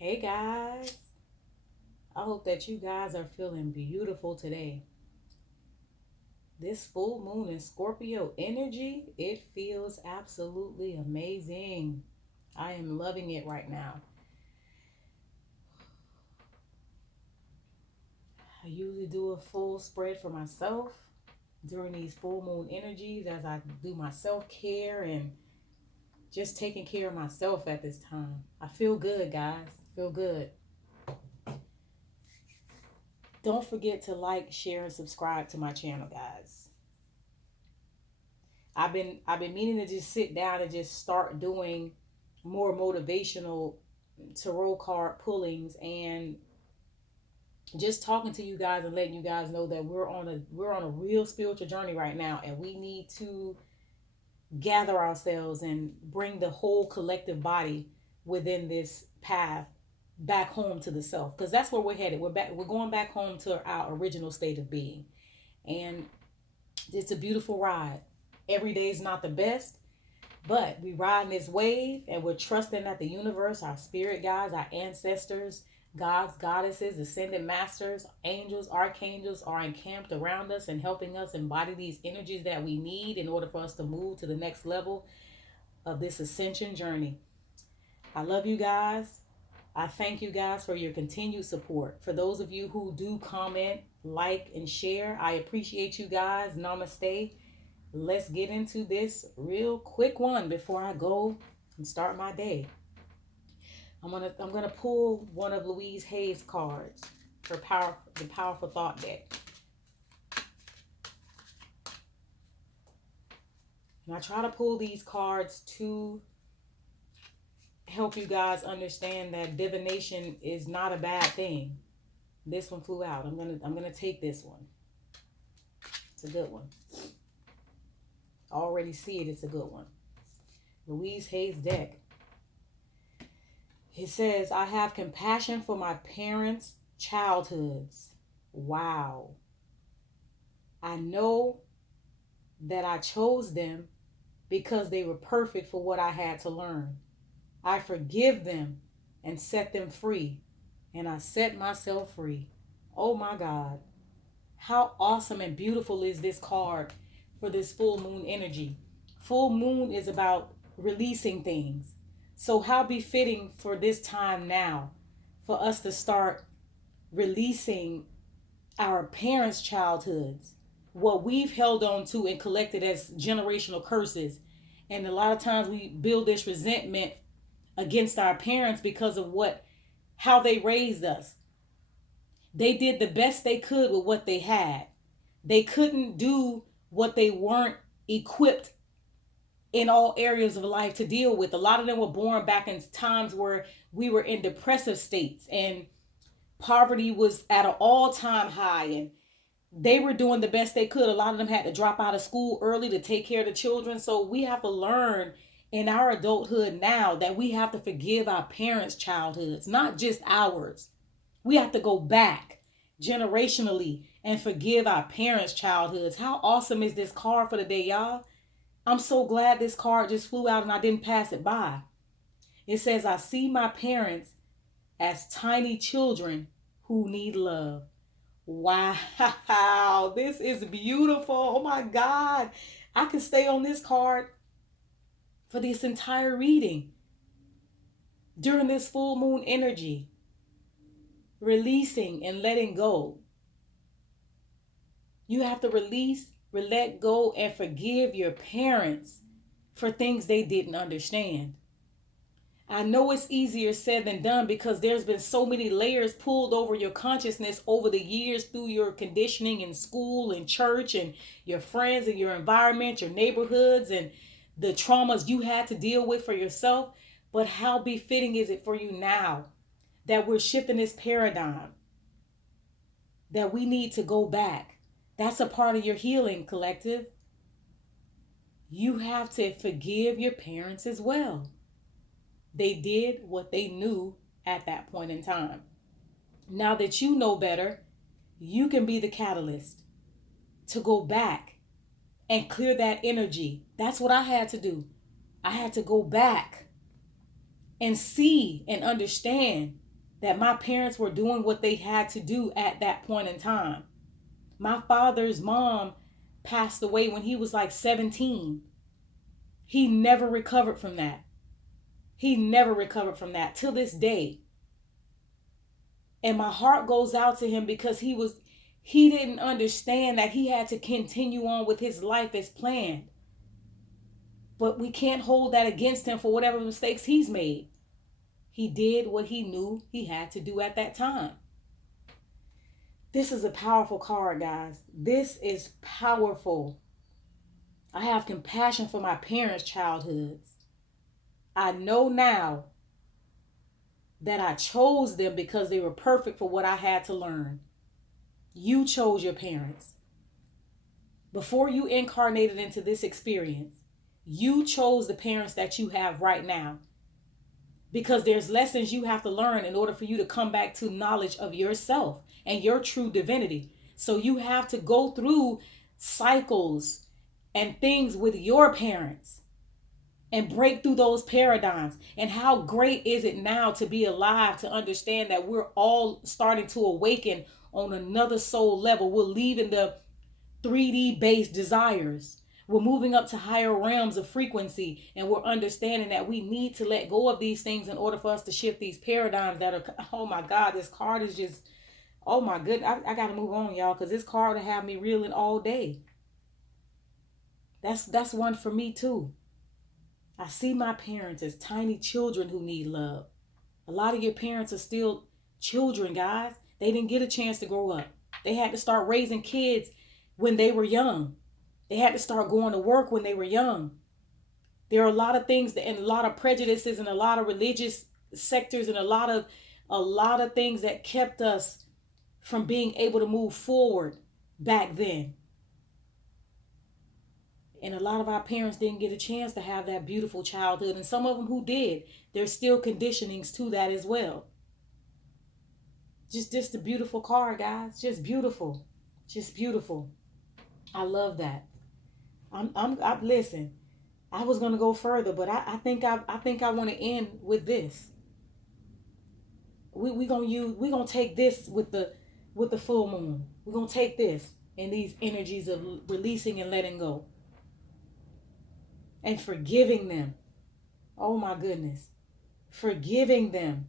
Hey guys, I hope that you guys are feeling beautiful today. This full moon in Scorpio energy, it feels absolutely amazing. I am loving it right now. I usually do a full spread for myself during these full moon energies as I do my self care and just taking care of myself at this time. I feel good, guys. Feel good. Don't forget to like, share, and subscribe to my channel, guys. I've been meaning to just sit down and just start doing more motivational tarot card pullings and just talking to you guys and letting you guys know that we're on a real spiritual journey right now, and we need to gather ourselves and bring the whole collective body within this path back home to the self, because that's where we're headed. We're going back home to our original state of being, and it's a beautiful ride. Every day is not the best, but we riding this wave and we're trusting that the universe, our spirit guides, our ancestors, gods, goddesses, ascended masters, angels, archangels are encamped around us and helping us embody these energies that we need in order for us to move to the next level of this ascension journey. I love you guys. I thank you guys for your continued support. For those of you who do comment, like, and share, I appreciate you guys. Namaste. Let's get into this real quick one before I go and start my day. I'm gonna pull one of Louise Hay's cards for the Powerful Thought deck. And I try to pull these cards to help you guys understand that divination is not a bad thing. This one flew out. I'm gonna take this one. It's a good one. I already see it. It's a good one. Louise Hay's deck. It says, I have compassion for my parents' childhoods. Wow. I know that I chose them because they were perfect for what I had to learn. I forgive them and set them free. And I set myself free. Oh my God. How awesome and beautiful is this card for this full moon energy? Full moon is about releasing things. So, how befitting for this time now for us to start releasing our parents' childhoods, what we've held on to and collected as generational curses. And a lot of times we build this resentment against our parents because of how they raised us. They did the best they could with what they had. They couldn't do what they weren't equipped in all areas of life to deal with. A lot of them were born back in times where we were in depressive states and poverty was at an all-time high, and they were doing the best they could. A lot of them had to drop out of school early to take care of the children. So we have to learn in our adulthood now that we have to forgive our parents' childhoods, not just ours. We have to go back generationally and forgive our parents' childhoods. How awesome is this card for the day, y'all? I'm so glad this card just flew out and I didn't pass it by. It says, I see my parents as tiny children who need love. Wow, this is beautiful. Oh my God. I could stay on this card for this entire reading during this full moon energy. Releasing and letting go. You have to release, let go, and forgive your parents for things they didn't understand. I know it's easier said than done because there's been so many layers pulled over your consciousness over the years through your conditioning in school and church and your friends and your environment, your neighborhoods, and the traumas you had to deal with for yourself. But how befitting is it for you now that we're shifting this paradigm, that we need to go back? That's a part of your healing, collective. You have to forgive your parents as well. They did what they knew at that point in time. Now that you know better, you can be the catalyst to go back and clear that energy. That's what I had to do. I had to go back and see and understand that my parents were doing what they had to do at that point in time. My father's mom passed away when he was like 17. He never recovered from that. He never recovered from that till this day. And my heart goes out to him because he didn't understand that he had to continue on with his life as planned. But we can't hold that against him for whatever mistakes he's made. He did what he knew he had to do at that time. This is a powerful card, guys. This is powerful. I have compassion for my parents' childhoods. I know now that I chose them because they were perfect for what I had to learn. You chose your parents. Before you incarnated into this experience, you chose the parents that you have right now. Because there's lessons you have to learn in order for you to come back to knowledge of yourself and your true divinity. So you have to go through cycles and things with your parents and break through those paradigms. And how great is it now to be alive, to understand that we're all starting to awaken on another soul level. We're leaving the 3D based desires. We're moving up to higher realms of frequency, and we're understanding that we need to let go of these things in order for us to shift these paradigms that are, oh my God, this card is just, oh my goodness. I got to move on, y'all, because this card will have me reeling all day. That's one for me too. I see my parents as tiny children who need love. A lot of your parents are still children, guys. They didn't get a chance to grow up. They had to start raising kids when they were young. They had to start going to work when they were young. There are a lot of things and a lot of prejudices and a lot of religious sectors and a lot of things that kept us from being able to move forward back then. And a lot of our parents didn't get a chance to have that beautiful childhood. And some of them who did, there's still conditionings to that as well. Just a beautiful card, guys. Just beautiful. Just beautiful. I love that. I listen. I was gonna go further, but I think I want to end with this. We gonna take this with the full moon. We're gonna take this and these energies of releasing and letting go. And forgiving them. Oh my goodness. Forgiving them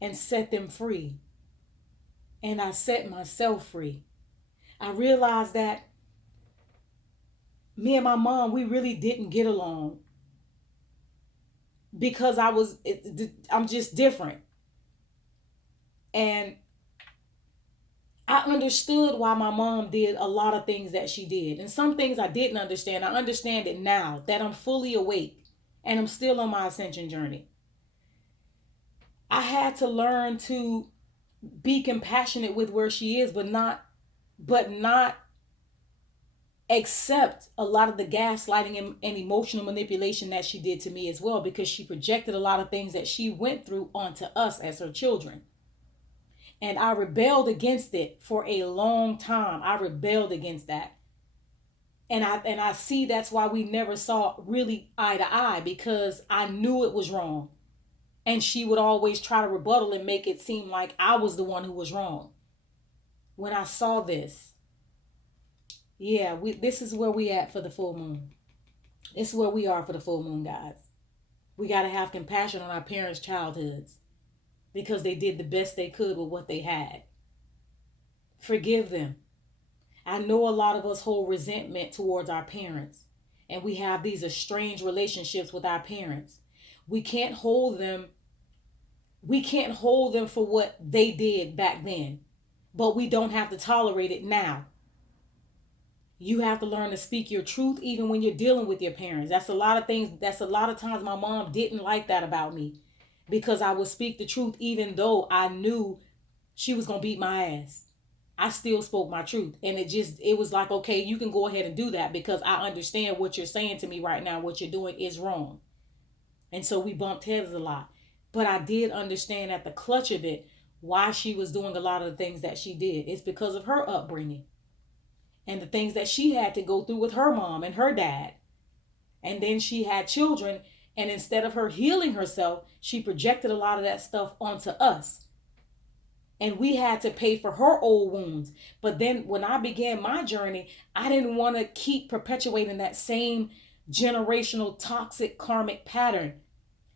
and set them free. And I set myself free. I realized that me and my mom, we really didn't get along because I'm just different. And I understood why my mom did a lot of things that she did. And some things I didn't understand. I understand it now that I'm fully awake and I'm still on my ascension journey. I had to learn to be compassionate with where she is, but not accept a lot of the gaslighting and emotional manipulation that she did to me as well, because she projected a lot of things that she went through onto us as her children. And I rebelled against it for a long time. I rebelled against that. And I see that's why we never saw really eye to eye, because I knew it was wrong. And she would always try to rebuttal and make it seem like I was the one who was wrong. When I saw this, yeah, this is where we at for the full moon. This is where we are for the full moon, guys. We got to have compassion on our parents' childhoods because they did the best they could with what they had. Forgive them. I know a lot of us hold resentment towards our parents, and we have these estranged relationships with our parents. We can't hold them for what they did back then, but we don't have to tolerate it now. You have to learn to speak your truth even when you're dealing with your parents. That's a lot of times my mom didn't like that about me, because I would speak the truth even though I knew she was going to beat my ass. I still spoke my truth. And it was like, okay, you can go ahead and do that because I understand what you're saying to me right now. What you're doing is wrong. And so we bumped heads a lot. But I did understand at the clutch of it why she was doing a lot of the things that she did. It's because of her upbringing and the things that she had to go through with her mom and her dad. And then she had children, And instead of her healing herself, she projected a lot of that stuff onto us. And we had to pay for her old wounds. But then when I began my journey, I didn't want to keep perpetuating that same generational toxic karmic pattern.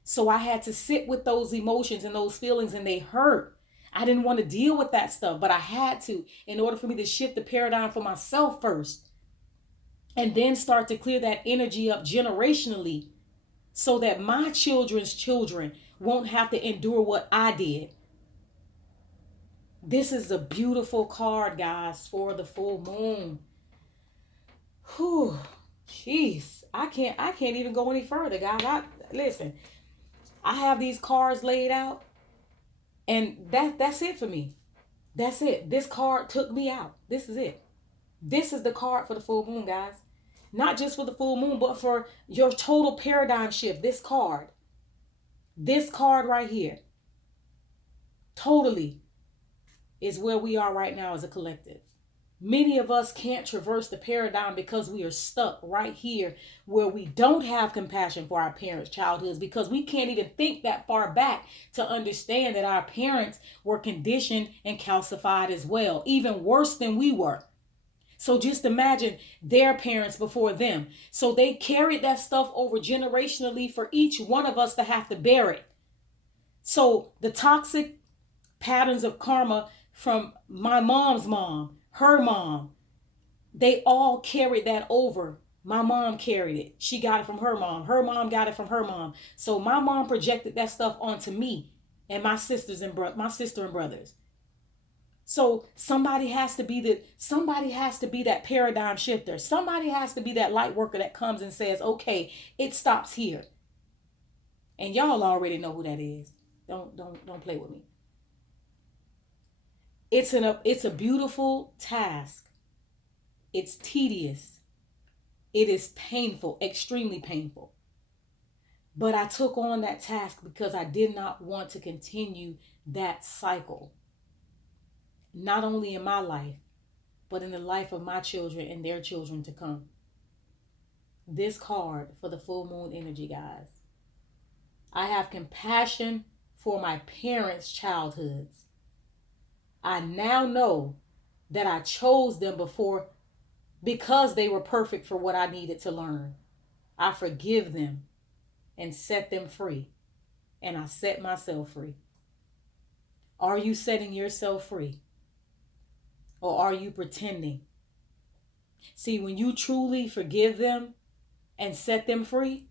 So I had to sit with those emotions and those feelings, and they hurt. I didn't want to deal with that stuff, but I had to in order for me to shift the paradigm for myself first. And then start to clear that energy up generationally so that my children's children won't have to endure what I did. This is a beautiful card, guys, for the full moon. Whew. Jeez. I can't even go any further, guys. Listen. I have these cards laid out, and that's it for me. That's it. This card took me out. This is it. This is the card for the full moon, guys. Not just for the full moon, but for your total paradigm shift. This card right here, totally is where we are right now as a collective. Many of us can't traverse the paradigm because we are stuck right here where we don't have compassion for our parents' childhoods, because we can't even think that far back to understand that our parents were conditioned and calcified as well, even worse than we were. So just imagine their parents before them. So they carried that stuff over generationally for each one of us to have to bear it. So the toxic patterns of karma from my mom's mom, her mom, they all carried that over. My mom carried it. She got it from her mom. Her mom got it from her mom. So my mom projected that stuff onto me and my sisters and my sister and brothers. So somebody has to be that paradigm shifter. Somebody has to be that light worker that comes and says, "Okay, it stops here." And y'all already know who that is. Don't play with me. It's a beautiful task. It's tedious. It is painful, extremely painful. But I took on that task because I did not want to continue that cycle. Not only in my life, but in the life of my children and their children to come. This card for the full moon energy, guys. I have compassion for my parents' childhoods. I now know that I chose them before because they were perfect for what I needed to learn. I forgive them and set them free. And I set myself free. Are you setting yourself free? Or are you pretending? See, when you truly forgive them and set them free,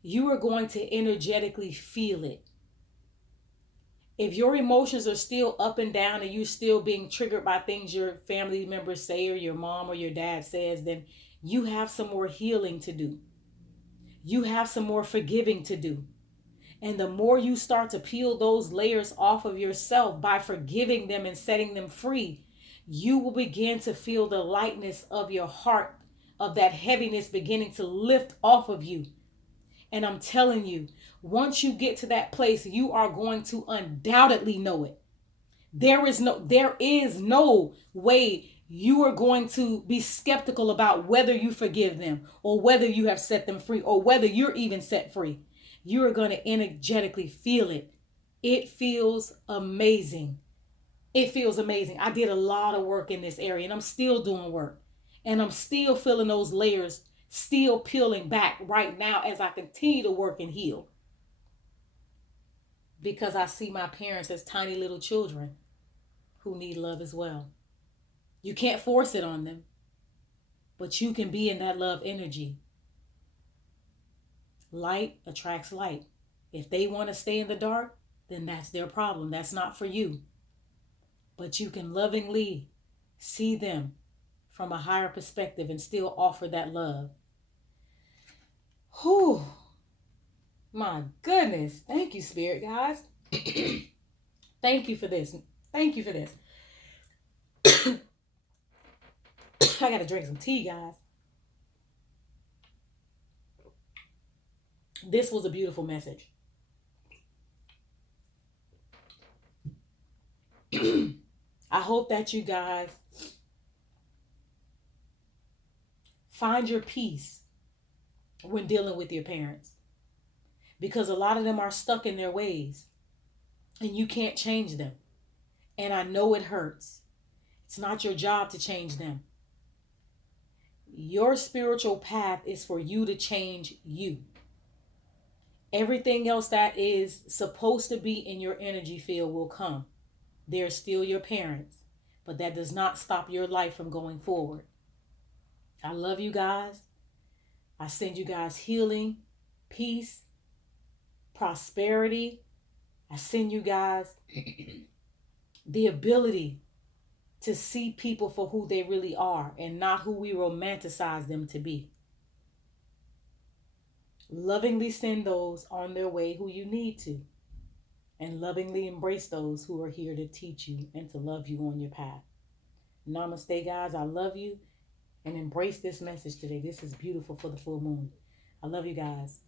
you are going to energetically feel it. If your emotions are still up and down and you're still being triggered by things your family members say or your mom or your dad says, then you have some more healing to do. You have some more forgiving to do. And the more you start to peel those layers off of yourself by forgiving them and setting them free, you will begin to feel the lightness of your heart, of that heaviness beginning to lift off of you. And I'm telling you, once you get to that place, you are going to undoubtedly know it. There is no way you are going to be skeptical about whether you forgive them or whether you have set them free or whether you're even set free. You are going to energetically feel it. It feels amazing. It feels amazing. I did a lot of work in this area and I'm still doing work. And I'm still feeling those layers still peeling back right now as I continue to work and heal. Because I see my parents as tiny little children who need love as well. You can't force it on them, but you can be in that love energy. Light attracts light. If they want to stay in the dark, then that's their problem. That's not for you. But you can lovingly see them from a higher perspective and still offer that love. Whew. My goodness. Thank you, Spirit, guys. Thank you for this. Thank you for this. I gotta drink some tea, guys. This was a beautiful message. I hope that you guys find your peace when dealing with your parents. because a lot of them are stuck in their ways and you can't change them. And I know it hurts. It's not your job to change them. Your spiritual path is for you to change you. Everything else that is supposed to be in your energy field will come. They're still your parents, but that does not stop your life from going forward. I love you guys. I send you guys healing, peace, prosperity. I send you guys the ability to see people for who they really are and not who we romanticize them to be. Lovingly send those on their way who you need to, and lovingly embrace those who are here to teach you and to love you on your path. Namaste, guys. I love you, and embrace this message today. This is beautiful for the full moon. I love you guys.